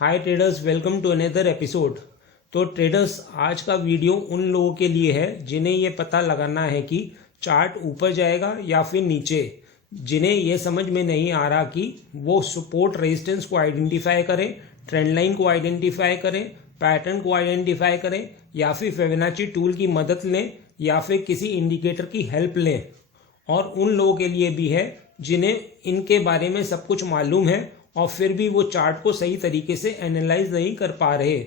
Hi traders, welcome to another episode. तो traders, आज का वीडियो उन लोगों के लिए है जिन्हें ये पता लगाना है कि चार्ट ऊपर जाएगा या फिर नीचे, जिन्हें ये समझ में नहीं आ रहा कि वो सपोर्ट रेजिस्टेंस को आइडेंटिफाई करें, ट्रेंड लाइन को आइडेंटिफाई करें, पैटर्न को आइडेंटिफाई करें, या फिर फिबोनाची टूल की मदद लें या फिर किसी इंडिकेटर की हेल्प लें। और उन लोगों के लिए भी है जिन्हें इनके बारे में सब कुछ मालूम है और फिर भी वो चार्ट को सही तरीके से एनालाइज नहीं कर पा रहे।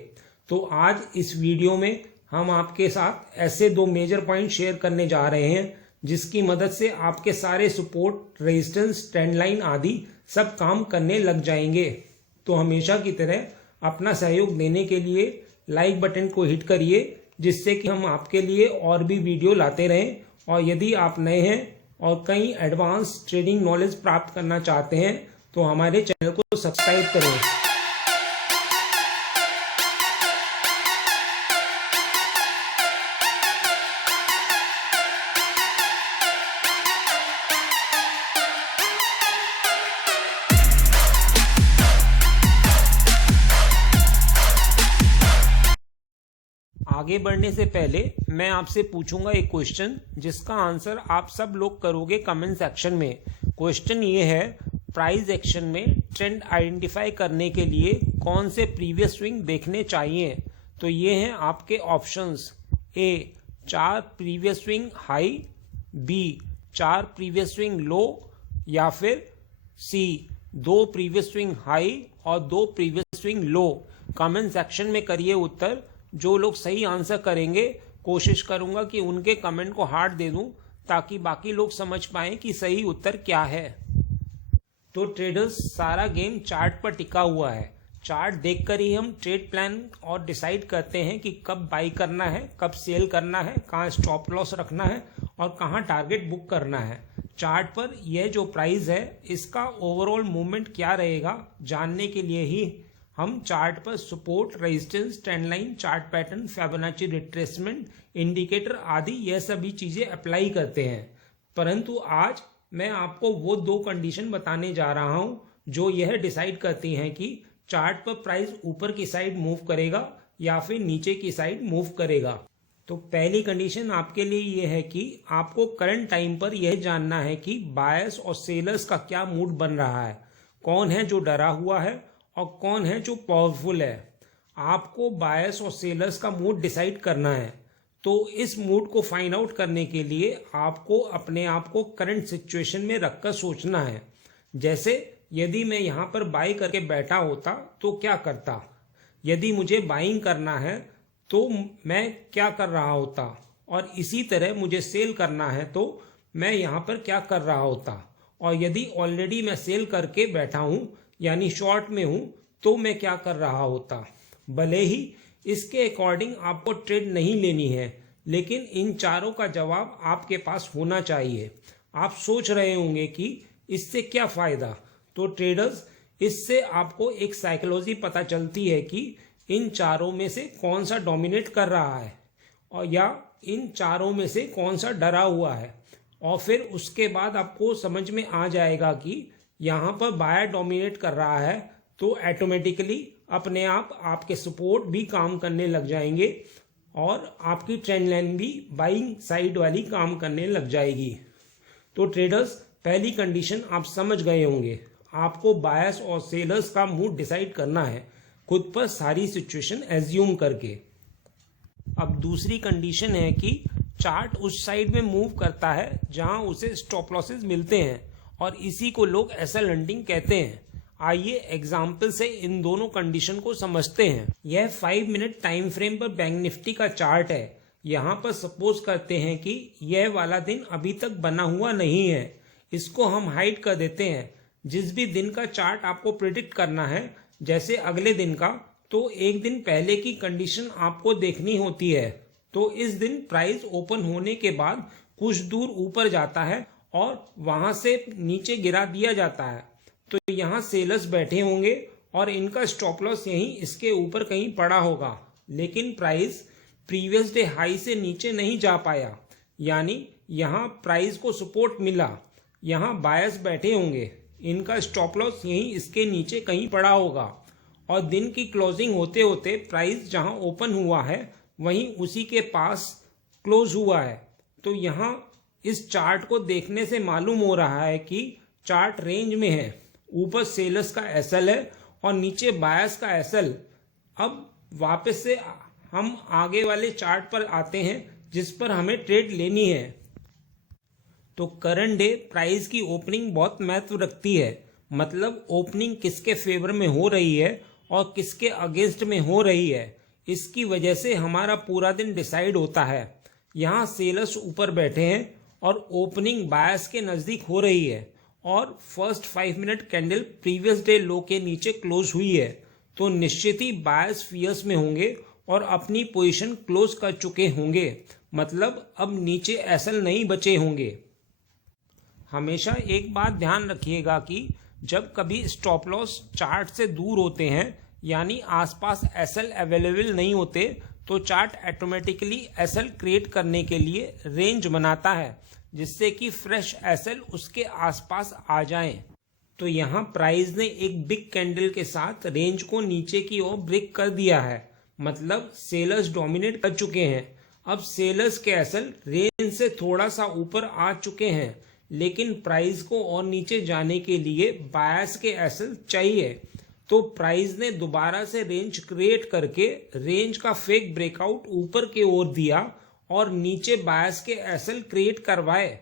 तो आज इस वीडियो में हम आपके साथ ऐसे दो मेजर पॉइंट शेयर करने जा रहे हैं जिसकी मदद से आपके सारे सपोर्ट, रेजिस्टेंस, ट्रेंड लाइन आदि सब काम करने लग जाएंगे। तो हमेशा की तरह अपना सहयोग देने के लिए लाइक बटन को हिट करिए, जिससे कि हम आपके लिए और भी वीडियो लाते रहें। और यदि आप नए हैं और कई एडवांस ट्रेडिंग नॉलेज प्राप्त करना चाहते हैं तो हमारे चैनल को सब्सक्राइब करें। आगे बढ़ने से पहले मैं आपसे पूछूंगा एक क्वेश्चन जिसका आंसर आप सब लोग करोगे कमेंट सेक्शन में। क्वेश्चन ये है, प्राइस एक्शन में ट्रेंड आइडेंटिफाई करने के लिए कौन से प्रीवियस स्विंग देखने चाहिए? तो ये हैं आपके options. A, 4 previous swing high, B, 4 previous swing low, या फिर सी, 2 प्रीवियस स्विंग हाई और 2 previous swing low. Comment section में करिए उत्तर। जो लोग सही आंसर करेंगे कोशिश करूंगा कि उनके कमेंट को हार्ट दे दूं ताकि बाकी लोग समझ पाएं कि सही उत्तर क्या है। तो ट्रेडर्स, सारा गेम चार्ट पर टिका हुआ है। चार्ट देखकर ही हम ट्रेड प्लान और डिसाइड करते हैं कि कब बाई करना है, कब सेल करना है, कहाँ स्टॉप लॉस रखना है और कहाँ टारगेट बुक करना है। चार्ट पर यह जो प्राइस है इसका ओवरऑल मूवमेंट क्या रहेगा जानने के लिए ही हम चार्ट पर support, resistance, trend line, chart pattern, Fibonacci retracement, indicator आदि यह सभी चीजें अप्लाई करते हैं। परंतु आज मैं आपको वो 2 कंडीशन बताने जा रहा हूं जो यह डिसाइड करती हैं कि चार्ट पर प्राइस ऊपर की साइड मूव करेगा या फिर नीचे की साइड मूव करेगा। तो पहली कंडीशन आपके लिए यह है कि आपको करंट टाइम पर यह जानना है कि बायर्स और सेलर्स का क्या मूड बन रहा है, कौन है जो डरा हुआ है और कौन है जो पावरफुल है। आपको बायर्स और सेलर्स का मूड डिसाइड करना है। तो इस मूड को फाइंड आउट करने के लिए आपको अपने आप को करंट सिचुएशन में रखकर सोचना है। जैसे यदि मैं यहाँ पर बाई करके बैठा होता तो क्या करता, यदि मुझे बाइंग करना है तो मैं क्या कर रहा होता, और इसी तरह मुझे सेल करना है तो मैं यहाँ पर क्या कर रहा होता। और यदि ऑलरेडी मैं सेल करके बैठा हूँ यानी शॉर्ट में हूं तो मैं क्या कर रहा होता। भले ही इसके अकॉर्डिंग आपको ट्रेड नहीं लेनी है, लेकिन इन चारों का जवाब आपके पास होना चाहिए। आप सोच रहे होंगे कि इससे क्या फायदा। तो ट्रेडर्स, इससे आपको एक साइकोलॉजी पता चलती है कि इन चारों में से कौन सा डोमिनेट कर रहा है और या इन चारों में से कौन सा डरा हुआ है। और फिर उसके बाद आपको समझ में आ जाएगा कि यहाँ पर बायर डोमिनेट कर रहा है तो ऑटोमेटिकली अपने आप आपके सपोर्ट भी काम करने लग जाएंगे और आपकी ट्रेंड लाइन भी बाइंग साइड वाली काम करने लग जाएगी। तो ट्रेडर्स, पहली कंडीशन आप समझ गए होंगे। आपको बायर्स और सेलर्स का मूड डिसाइड करना है खुद पर सारी सिचुएशन एज्यूम करके। अब दूसरी कंडीशन है कि चार्ट उस साइड में मूव करता है जहां उसे स्टॉप लॉसेस मिलते हैं और इसी को लोग एसएल हंटिंग कहते हैं। आइए एग्जाम्पल से इन दोनों कंडीशन को समझते हैं। यह 5 मिनट टाइम फ्रेम पर बैंक निफ्टी का चार्ट है। यहाँ पर सपोज करते हैं कि यह वाला दिन अभी तक बना हुआ नहीं है, इसको हम हाइड कर देते हैं। जिस भी दिन का चार्ट आपको प्रिडिक्ट करना है, जैसे अगले दिन का, तो एक दिन पहले की कंडीशन आपको देखनी होती है। तो इस दिन प्राइस ओपन होने के बाद कुछ दूर ऊपर जाता है और वहां से नीचे गिरा दिया जाता है। तो यहाँ सेलर्स बैठे होंगे और इनका स्टॉप लॉस यहीं इसके ऊपर कहीं पड़ा होगा, लेकिन प्राइस प्रीवियस डे हाई से नीचे नहीं जा पाया, यानी यहाँ प्राइस को सपोर्ट मिला। यहाँ बायर्स बैठे होंगे, इनका स्टॉप लॉस यहीं इसके नीचे कहीं पड़ा होगा और दिन की क्लोजिंग होते होते प्राइस जहां ओपन हुआ है वहीं उसी के पास क्लोज हुआ है। तो यहाँ इस चार्ट को देखने से मालूम हो रहा है कि चार्ट रेंज में है। ऊपर सेलर्स का एसएल है और नीचे बायर्स का एसएल। अब वापस से हम आगे वाले चार्ट पर आते हैं जिस पर हमें ट्रेड लेनी है। तो करंट डे प्राइस की ओपनिंग बहुत महत्व रखती है। मतलब ओपनिंग किसके फेवर में हो रही है और किसके अगेंस्ट में हो रही है, इसकी वजह से हमारा पूरा दिन डिसाइड होता है। यहाँ सेलर्स ऊपर बैठे हैं और ओपनिंग बायर्स के नज़दीक हो रही है और first 5 minute candle previous day लो के नीचे क्लोज हुई है। तो निश्चित ही बायर्स फियर्स में होंगे और अपनी पोजीशन क्लोज कर चुके होंगे। मतलब अब नीचे एसएल नहीं बचे होंगे। हमेशा एक बात ध्यान रखिएगा कि जब कभी स्टॉप लॉस चार्ट से दूर होते हैं यानी आसपास एसएल अवेलेबल नहीं होते तो चार्ट ऑटोमेटिकली एसएल क्रिएट करने के लिए रेंज बनाता है जिससे कि फ्रेश एसएल उसके आसपास आ जाएं। तो यहाँ प्राइस ने एक बिग कैंडल के साथ रेंज को नीचे की ओर ब्रेक कर दिया है। मतलब सेलर्स डोमिनेट कर चुके हैं। अब सेलर्स के एसएल रेंज से थोड़ा सा ऊपर आ चुके हैं, लेकिन प्राइस को और नीचे जाने के लिए बायर्स के एसएल चाहिए। तो प्राइस ने दोबारा से रेंज क्रिएट करके रेंज का फेक ब्रेकआउट ऊपर की ओर दिया और नीचे बायर्स के एसएल क्रिएट करवाए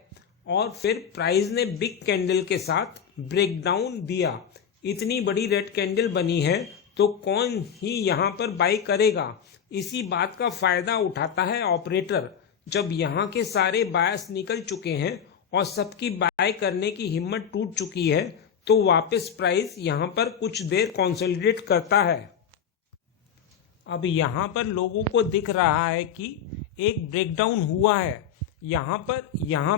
और फिर प्राइस ने बिग कैंडल के साथ ब्रेकडाउन दिया। इतनी बड़ी रेड कैंडल बनी है तो कौन ही यहाँ पर बाई करेगा। इसी बात का फायदा उठाता है ऑपरेटर। जब यहाँ के सारे बायर्स निकल चुके हैं और सबकी बाय करने की हिम्मत टूट चुकी है तो वापस प्राइस यहाँ पर कुछ देर कंसोलिडेट करता है। अब यहाँ पर लोगों को दिख रहा है कि एक ब्रेकडाउन हुआ है। यहाँ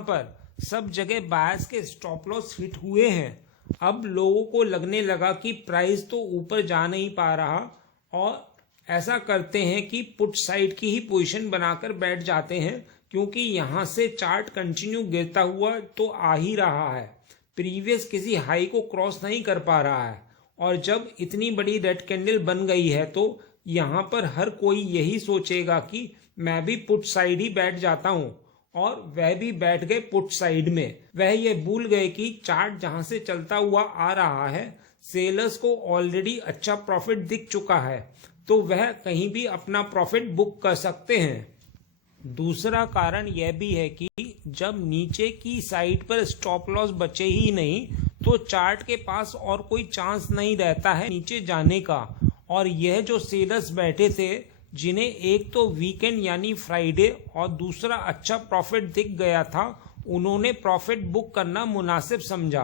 पर सब जगह बायर्स के स्टॉप लॉस हिट हुए हैं। अब लोगों को लगने लगा कि प्राइस तो ऊपर जा नहीं पा रहा और ऐसा करते हैं कि पुट साइड की ही पोजीशन बनाकर बैठ जाते हैं, क्योंकि यहाँ से चार्ट कंटिन्यू गिरता हुआ तो आ ही रहा है, प्रीवियस किसी हाई को क्रॉस नहीं कर पा रहा है। और जब इतनी बड़ी रेड कैंडल बन गई है तो यहाँ पर हर कोई यही सोचेगा कि मैं भी पुट साइड ही बैठ जाता हूँ, और वह भी बैठ गए पुट साइड में। वह ये भूल गए कि चार्ट जहाँ से चलता हुआ आ रहा है सेलर्स को ऑलरेडी अच्छा प्रॉफिट दिख चुका है, तो वह कहीं भी अपना प्रॉफिट बुक कर सकते हैं। दूसरा कारण यह भी है कि जब नीचे की साइड पर स्टॉप लॉस बचे ही नहीं तो चार्ट के पास और कोई चांस नहीं रहता है नीचे जाने का। और यह जो सेलर्स बैठे थे जिन्हें एक तो वीकेंड यानी फ्राइडे और दूसरा अच्छा प्रॉफिट दिख गया था, उन्होंने प्रॉफिट बुक करना मुनासिब समझा।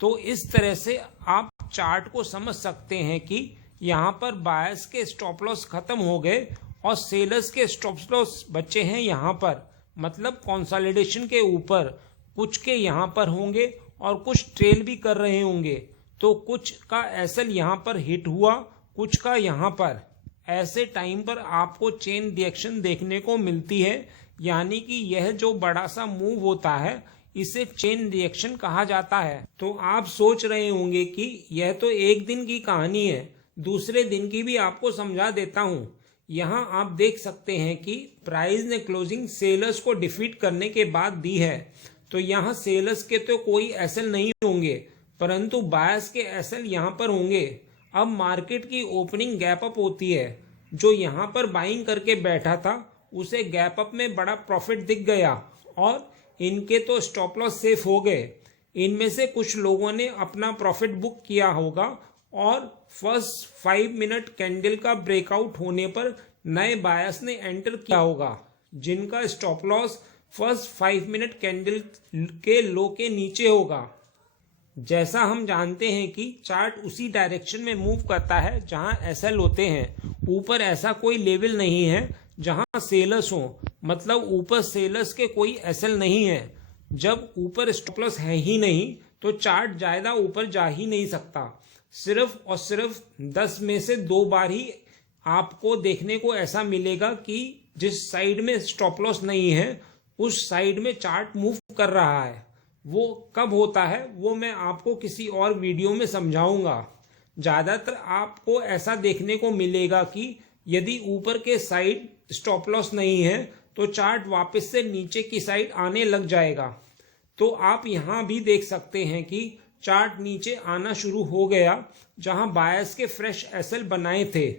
तो इस तरह से आप चार्ट को समझ सकते हैं कि यहाँ पर बायर्स के स्टॉप लॉस खत्म हो गए और सेलर्स के स्टॉप लॉस बचे हैं यहाँ पर। मतलब कंसोलिडेशन के ऊपर कुछ के यहाँ पर होंगे और कुछ ट्रेल भी कर रहे होंगे। तो कुछ का एसएल यहाँ पर हिट हुआ, कुछ का यहाँ पर। ऐसे टाइम पर आपको चेन रिएक्शन देखने को मिलती है, यानी कि यह जो बड़ा सा मूव होता है इसे चेन रिएक्शन कहा जाता है। तो आप सोच रहे होंगे कि यह तो एक दिन की कहानी है, दूसरे दिन की भी आपको समझा देता हूँ। यहाँ आप देख सकते हैं कि प्राइस ने क्लोजिंग सेलर्स को डिफीट करने के बाद दी है। तो यहाँ सेलर्स के तो कोई एसएल नहीं होंगे, परंतु बायर्स के एसएल यहाँ पर होंगे। अब मार्केट की ओपनिंग गैप अप होती है। जो यहाँ पर बाइंग करके बैठा था उसे गैप अप में बड़ा प्रॉफिट दिख गया और इनके तो स्टॉप लॉस सेफ हो गए। इनमें से कुछ लोगों ने अपना प्रॉफिट बुक किया होगा और फर्स्ट 5 मिनट कैंडल का ब्रेकआउट होने पर नए बायर्स ने एंटर किया होगा, जिनका stop loss first 5 minute candle के लो के नीचे होगा। जैसा हम जानते हैं कि चार्ट उसी डायरेक्शन में मूव करता है जहां एसएल होते हैं। ऊपर ऐसा कोई लेवल नहीं है जहां सेलर्स हो, मतलब ऊपर सेलर्स के एसएल एसएल नहीं है। जब ऊपर स्टॉप लॉस है ही नहीं तो चार्ट ज्यादा ऊपर जा ही नहीं सकता। सिर्फ और सिर्फ 10 में से 2 बार ही आपको देखने को ऐसा मिलेगा कि जिस साइड में स्टॉप लॉस नहीं है उस साइड में चार्ट मूव कर रहा है। वो कब होता है वो मैं आपको किसी और वीडियो में समझाऊंगा। ज़्यादातर आपको ऐसा देखने को मिलेगा कि यदि ऊपर के साइड स्टॉप लॉस नहीं है तो चार्ट वापस से नीचे की साइड आने लग जाएगा। तो आप यहाँ भी देख सकते हैं कि चार्ट नीचे आना शुरू हो गया जहां बायर्स के फ्रेश एसएल बनाए थे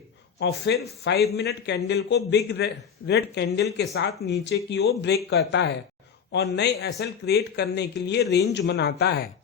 और फिर 5 मिनट कैंडल को बिग रेड कैंडल के साथ नीचे की ओर ब्रेक करता है और नए एसएल क्रिएट करने के लिए रेंज बनाता है।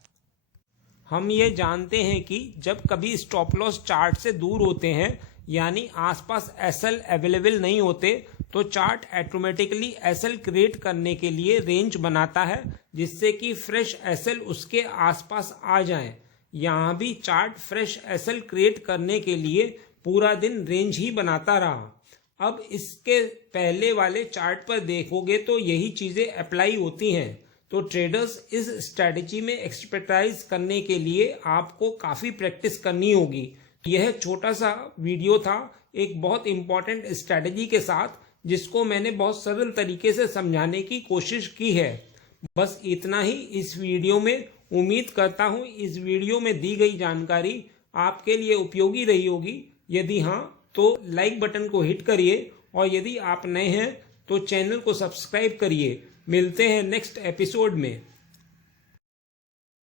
हम ये जानते हैं कि जब कभी स्टॉप लॉस चार्ट से दूर होते हैं यानी आसपास एसएल अवेलेबल नहीं होते तो चार्ट ऑटोमेटिकली एसएल क्रिएट करने के लिए रेंज बनाता है जिससे कि फ्रेश एसएल उसके आसपास आ जाएं। यहाँ भी चार्ट फ्रेश एसएल क्रिएट करने के लिए पूरा दिन रेंज ही बनाता रहा। अब इसके पहले वाले चार्ट पर देखोगे तो यही चीज़ें अप्लाई होती हैं। तो ट्रेडर्स इस स्ट्रैटेजी में एक्सपर्टाइज करने के लिए आपको काफ़ी प्रैक्टिस करनी होगी। यह छोटा सा वीडियो था एक बहुत इम्पॉर्टेंट स्ट्रैटेजी के साथ जिसको मैंने बहुत सरल तरीके से समझाने की कोशिश की है। बस इतना ही इस वीडियो में। उम्मीद करता हूँ इस वीडियो में दी गई जानकारी आपके लिए उपयोगी रही होगी। यदि हाँ तो लाइक बटन को हिट करिए और यदि आप नए हैं तो चैनल को सब्सक्राइब करिए। मिलते हैं नेक्स्ट एपिसोड में।